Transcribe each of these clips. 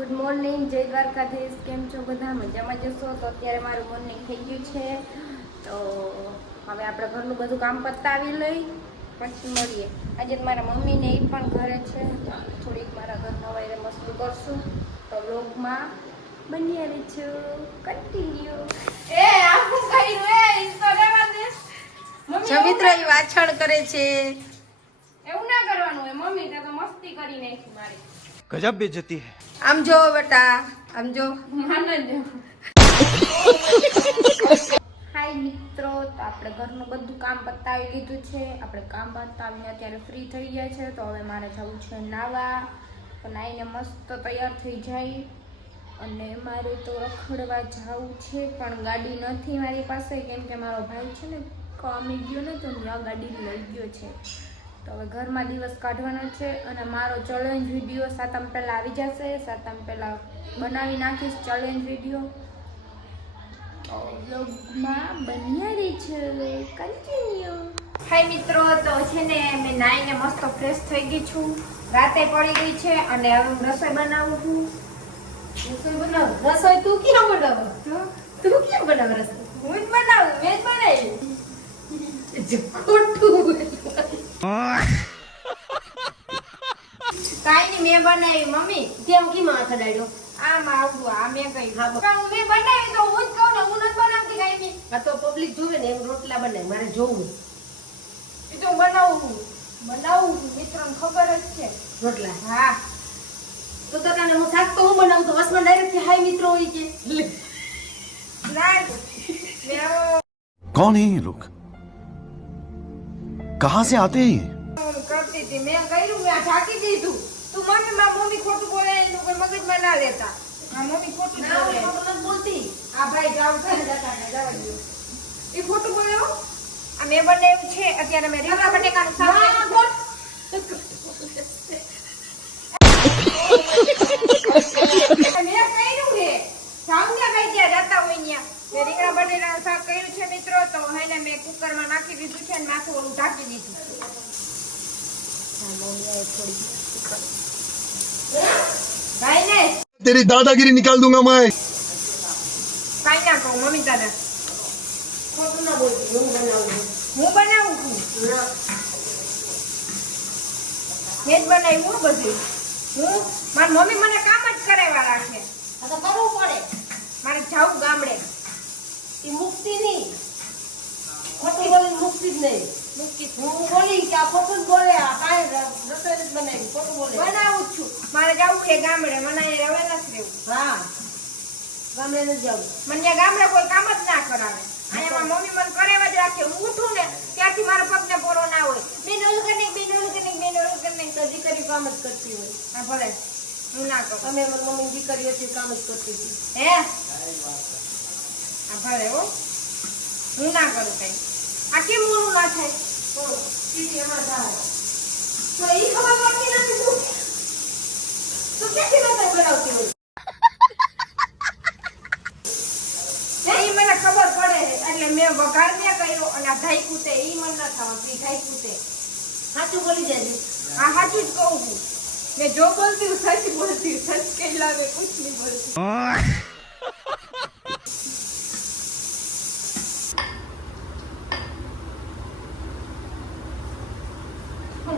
Good morning, જય દ્વારકાધીશ. કેમ છો બધા? મજામાં જશો? તો અત્યારે મારું મોર્નિંગ થઈ ગયું છે, તો હવે આપણે ઘરનું બધું કામ પતાવી લઈ પછી મળીએ. આજે મારા મમ્મીને એ પણ ઘરે છે, તો થોડીક મારા ઘરના વાયરે મસ્તી કરશું. તો વ્લોગમાં બની આવી છું. કન્ટિન્યુ. એ આખું કર્યું એ ઇન્સ્ટો રેવા દે. મમ્મી મિત્ર એ વાછળ કરે છે. એવું ના કરવાનું હોય મમ્મી, તે તો મસ્તી કરી નાખી મારી. गजब बेइज्जती है. આમ જો બેટા, આમ જો. હાય મિત્રો, તો આપણે ઘરનું બધું કામ પતાવી લીધું છે. આપણે કામ પતાવીને અત્યારે ફ્રી થઈ ગયા છે, તો હવે મારે જવું છે નાવા. તો નાઈને મસ્ત તૈયાર થઈ જાય અને મારે તો રખડવા જવું છે, પણ ગાડી નથી મારી પાસે, કેમ કે મારો ભાઈ છે ને કામે ગયો ને, તો આ ગાડી લઈ ગયો છે. તો હવે ઘરમાં દિવસ કાઢવાનો છે અને મારો ચેલેન્જ વિડીયો સાતમ પહેલાં આવી જશે. સાતમ પહેલાં બનાવી નાખીશ ચેલેન્જ વિડીયો. તો વ્લોગમાં બન્યા રહેજો. કન્ટિન્યુ. હાય મિત્રો, તો છે ને મેં નાઈને મસ્ત ફ્રેશ થઈ ગઈ છું. રાતે પડી ગઈ છે અને હવે હું રસોઈ બનાવું છું. રસોઈ બનાવું? રસોઈ તું કેમ બનાવ? તું કેમ બનાવ રસોઈ? હું જ બનાવું, મેં જ બનાવી. ખોટું. કાઈ નહીં, મેં બનાવી. મમ્મી કેમ કી માં ખડાડ્યો આમ આવું આ મેં કહી હા મેં બનાવી તો હું જ કહું ને, હું નથી બનાવતી કાઈ નહીં. આ તો પબ્લિક જોવે ને એમ રોટલા બનાય, મારે જોવું એ તો બનાવું મિત્રોને ખબર જ છે. રોટલા. હા તો તને હું શાક તો હું બનાવું તો વસમાં ડાયરેક્ટ થી હાય મિત્રો હોય કે ના મેં कौन है ये लोग? कहाँ से आते हैं ये? કરતી હતી, મેં કર્યું, મેં ઢાંકી દીધું. તું મમ્મી ખોટું બોલે એનું કોઈ મગજમાં ના લેતા. હા મમ્મી ખોટું ના બોલે. હું ખોટું નથી બોલતી. આ ભાઈ જાવ છે ને જતા જવા દો. એ ખોટું બોલે હો. આ મેં બનાવ્યું છે અત્યારે. મેં રીંગણા બટેકાનું શાક ના, બનાવ્યું. મેં કર્યું છે. સાઉન્યા ભાઈ ત્યાં જતા હોય ત્યાં. મેં રીંગણા બટેકાનું શાક કર્યું છે મિત્રો. તો હેને મેં કુકરમાં નાખી દીધું છે અને માથું ઓલું ઢાંકી દીધું. ભાઈ ને तेरी दादागिरी निकाल दूंगा मैं. કાઈ ના કહું મમ્મી તને. ખોટું ના બોલતી, હું બનાવું છું. હું બનાવું છું. ના. મેં જ બનાવ્યું હું બધું. મારી મમ્મી મને કામ જ કરાવવા રાખે. આ તો કરવું પડે. મારે જાવું ગામડે. એ મુક્તિ નહીં, ખોટું બોલી મુક્તિ જ નહીં. હું બોલી કે આ ખોટું જ બોલે, આ કાંઈ રસોઈ નથી બનાવી, ખોટું બોલે. બનાવું જ છું. મારે જાવું છે ગામડે. મને અહીંયા રવે નથી રહેવું. હા, ગામડે નથી જવું. મને ત્યાં ગામડે કોઈ કામ જ ના કરાવે. અહીંયા મારી મમ્મી મને કરાવવા જ રાખે. હું ઉઠું ને ત્યારથી મારા પગને પોરો ના હોય. બેન ઓલું કરી નાખ, બેન ઓલું કરી નાખ, બેન ઓલું કરી નાખ. તો દીકરી કામ જ કરતી હોય. હા ભલે, હું ના કરું. અમે મારી મમ્મી દીકરી હતી કામ જ કરતી હતી. હે હા ભલે હો, હું ના કરું કઈ. આ કેમ ઓલું ના થાય? સીધી એમાં થાય. તો ઈ ખબર પડતી નથી. તું ક્યાંથી રસોઈ બનાવતી હોય? ઈ મને ખબર પડે એટલે મેં વઘાર ને કર્યો અને આ ઢાંક્યું તે ઈ મને ના થવા ઈ ઢાંક્યું તે. સાચું બોલી જાય. આ સાચું જ કહું છું. મેં જો બોલતી હું સચ બોલતી હું. સચ કહેલા મેં કુછ નહીં બોલતી.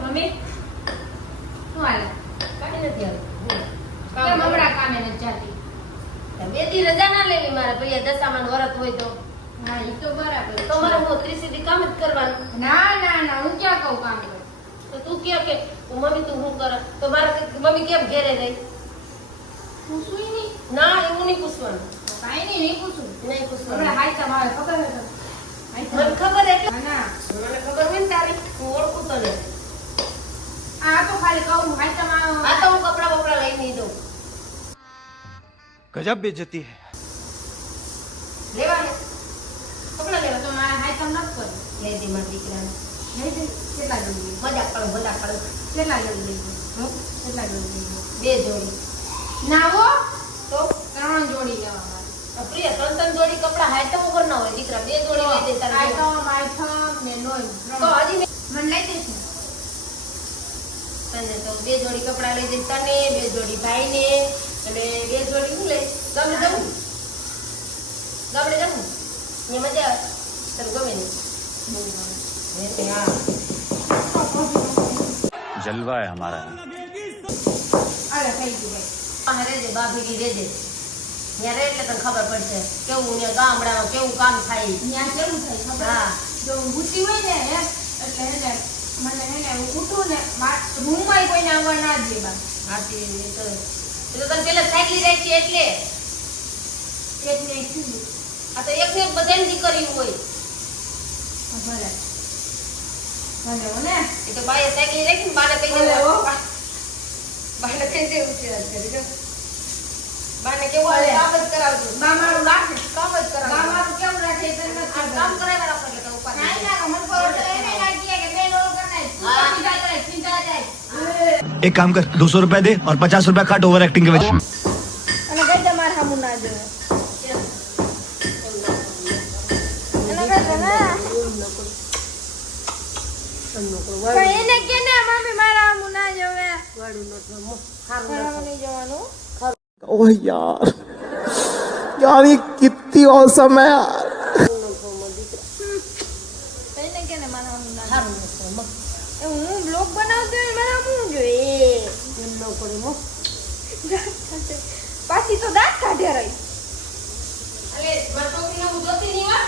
મમ્મી શું હાલે? કાંઈ નથી આવતું. કેમ હમણાં કામે નથી જાતી? બે દી રજા ના લેવી મારે, પછી દશામાં વરત હોય તો. હા ઈ તો બરાબર છે. તો મારે હું 30 સુધી કામ જ કરવાનું. ના ના ના, હું ક્યાં કહું કામ કરું? તો તું કે મમ્મી તું શું કરે, તો મારે મમ્મી કેમ ઘેરે રહી? હું સુઈ નહીં. ના, એવું નહીં પૂછવાનું. કાંઈ નહીં, નહીં પૂછું. નહીં પૂછવાનું. હમણાં હાઈચમ આવે ખબર છે? મને ખબર એટલે હા ના, મને ખબર હોય ને તારી, હું ઓળખું તને. આ તો ખાલી કહું હાઈચમ આવે. આ તો હું કપડા બપડા લઈ નહીં દઉં. गजब बेइज्जती है. લેવા ને કપડા લેવા તો મારે હાઈચમ નથી કરવું. લઈ દે મારા દીકરાને. લઈ દે. કેટલા જલ્દી? મજાક કરો, મજાક કરો. કેટલા જલ્દી? કેટલા જલ્દી? 2 જોડી. ના હો, તો 3 જોડી લેવા મારે. પ્રિય 3 જોડી કપડા હાઈટમ ઉપર ના હોય દીકરા, 2 જોડી લઈ દે તારે. હાઈચમ ને લોય. તો હજી મને લઈ દઈશ ને? તને તો 2 જોડી કપડા લઈ દે તને, 2 જોડી ભાઈને, અને બે જોડી હું લે ગામડે જવું ત્યાં મજા આવે તને ગમે નહીં હા जलवा है हमारा અરે થઈ ગયું ભાઈ. હા રેજે બાભીની રેજે ત્યાં રે એટલે તને ખબર પડશે કેવું ને ગામડામાં કેવું કામ થાય ત્યાં કેવું થાય ખબર? હા જો હું ઊઠી હોય ને એટલે મને હું ઉઠું ને રૂમમાં કોઈને આવવા ના દે બા. હાથી એ તો તને પેલા સાયકલી રાખી એટલે એકને એક થયું. આ તો એક ને એક બધાને દીકરી હોય ભલે ભલે હો ને. એ તો બાએ સાયકલી રાખી ને બાને કહી ભલે હો. દેવું બાને કહી દેવું છે અત્યારે જો બાને કેવું ભલે. કામ જ કરાવજો બા મારું રાખે. કામ જ બા કરાવજો મારું કેવું રાખે એ તને નથી આ ખબર. કામ કરાવ્યા રાખો એટલે કે ઉપાધિ નાઈ ના મને કોઈ ઓર્ડર એને લાગી કે બેન ઓર્ડર કરાય. તું હા. ચિંતા કરે ચિંતા જાય. एक काम कर 200 रुपए दे और 50 रुपए काट ओवर एक्टिंग के वजह અને કઈ તમારે સામું ના જોવે. એને કઈ તો ના. પણ એને કે ને મમ્મી મારા સામું ના જોવે. મારા નહીં જોવાનું. ओह यार यार ये कितनी औसम है यार તો એને કે ને મારા સામું ના સારું નથી જોવે. એ હું બ્લોગ બનાવતી હોય મારા સામું જોઈએ. એમ ન પડે મો પાછી તો દાંત કાઢે રહી. અલે મારી છોકરીને હું જોતી નહીં હો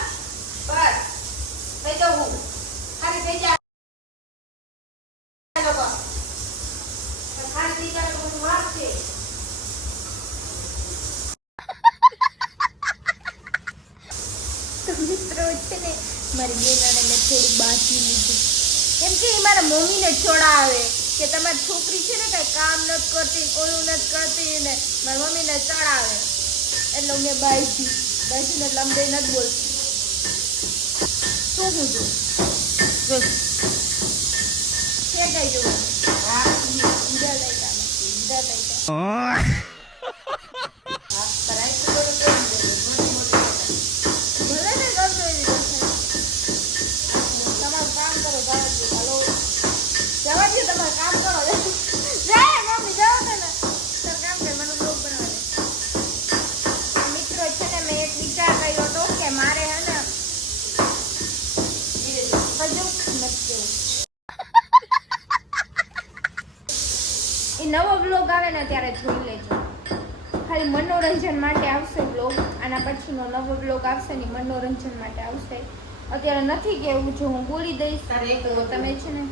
બસ થઈ જાઉં હું ખાલી થઈ જા બાબા ખાલી થઈ જાય તો બધું વાત છે તો મિત્રો છે ને મારી બેનાને મેં થોડું બાજી લીધું કેમ કે એ મારા મમ્મીને ચોડાવે કે તમારી છોકરી છે ને કઈ કામ નથી કરતી ઓલું નથી કરતી ને મારી મમ્મીને ચડાવે એટલે મેં બાજીને એટલે અમને નથી બોલતી શું હું જો કે કઈ જોવાનું હા ઈડા લઈ જાને ઈડા લઈ જાને કરાય તો કરી દે ભલે ને ગમતો એવી રીતે તમારું કામ કરો જવા દો હાલો જવા દો તમારું કામ કરો જાય મમ્મી જાઓ ને તાર કામ કર મને બ્લોગ બનાવવા દે મિત્રો છે ને મેં એક વિચાર કર્યો હતો કે મારે હે ને હજુ નથી એ નવો બ્લોગ આવે ને ત્યારે જોઈ લેજો ખાલી મનોરંજન માટે આવશે બ્લોગ આના પછીનો નવો બ્લોગ આવશે ને મનોરંજન માટે આવશે અત્યારે નથી કેવું જો હું બોલી દઈશ તારે એક તો તમે છે ને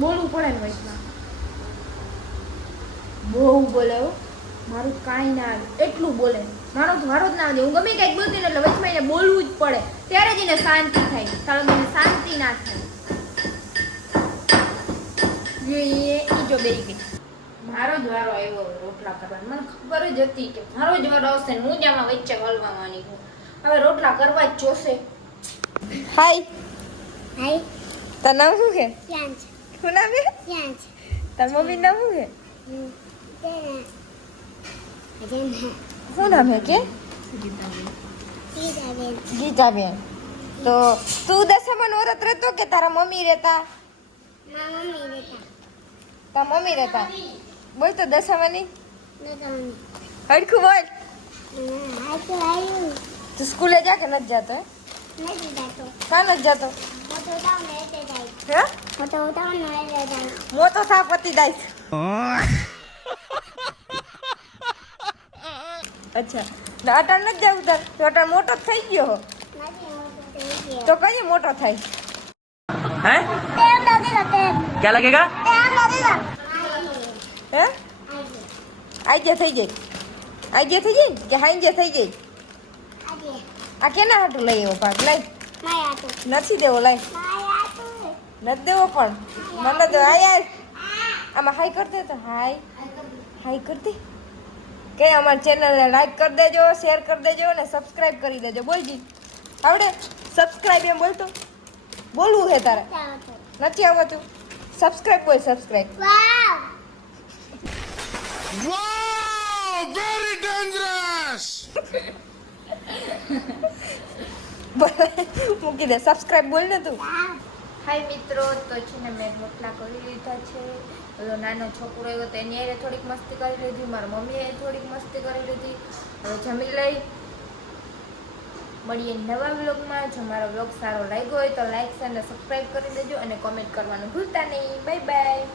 બોલવું પડે ને વચમાં બહુ બોલે હો મારું કાંઈ ના આવે એટલું બોલે મારો તો વારો જ ના આવે હું ગમે કંઈક બોલતી ને એટલે વચમાં એને બોલવું જ પડે ત્યારે જ એને શાંતિ થાય તારો એને શાંતિ ના થાય એ જો બેસી ગઈ મારો જ વારો આવ્યો રોટલા કરવાનો મને ખબર જ હતી કે મારો જ વારો આવશે ને હું જ આમાં વચ્ચે હલવાની છું હવે રોટલા કરવા જ જોશે હાય હાય તારું નામ શું છે ક્યાં છે શું નામ છે ક્યાં છે તાર મમ્મી નામ શું છે શું નામ છે કે ગીતાબેન તો તું દશામાં નોરત રહેતો કે તારા મમ્મી રહેતા તારા મમ્મી રહેતા બોલ તો દશામાની હરખું બોલ તું સ્કૂલે જા કે નથી જતો કાં નથી જતો હે મોટો થા પતિ દાય અચ્છા ને અટાણ નથી જવું તાર તો અટાણ મોટો જ થઈ ગયો હો તો કઈ મોટો થાય हैं क्या लगेगा હે આઈજે થઈ ગઈ આઈજે થઈ ગઈ કે હાઈજે થઈ ગઈ આ કેના હાટું લઈ આવ્યો ભાગ લઈ નથી દેવો લઈ નથી દેવો પણ મને તો આ યાર આમાં હાઈ કરતે તો હાઈ હાઈ કરતી કે અમારી ચેનલને લાઈક કરી દેજો શેર કરી દેજો અને સબસ્ક્રાઇબ કરી દેજો બોલજી આવડે સબસ્ક્રાઇબ એમ બોલતો બોલવું હે તારે નથી આવતું સબસ્ક્રાઇબ બોલ સબસ્ક્રાઇબ वेरी डेंजरस મૂકી દે સબસ્ક્રાઇબ બોલ ને તું હાય મિત્રો, તો છે ને મેં રોટલા કરી લીધા છે. પેલો નાનો છોકરો આવ્યો તો એની હારે થોડીક મસ્તી કરી લીધી, મારા મમ્મીએ થોડીક મસ્તી કરી લીધી. હવે જમી લઈ મળીએ નવા વ્લોગમાં. જો મારો વ્લોગ સારો લાગ્યો હોય તો લાઈક અને સબસ્ક્રાઈબ કરી દેજો અને કોમેન્ટ કરવાનું ભૂલતા નહીં. Bye bye.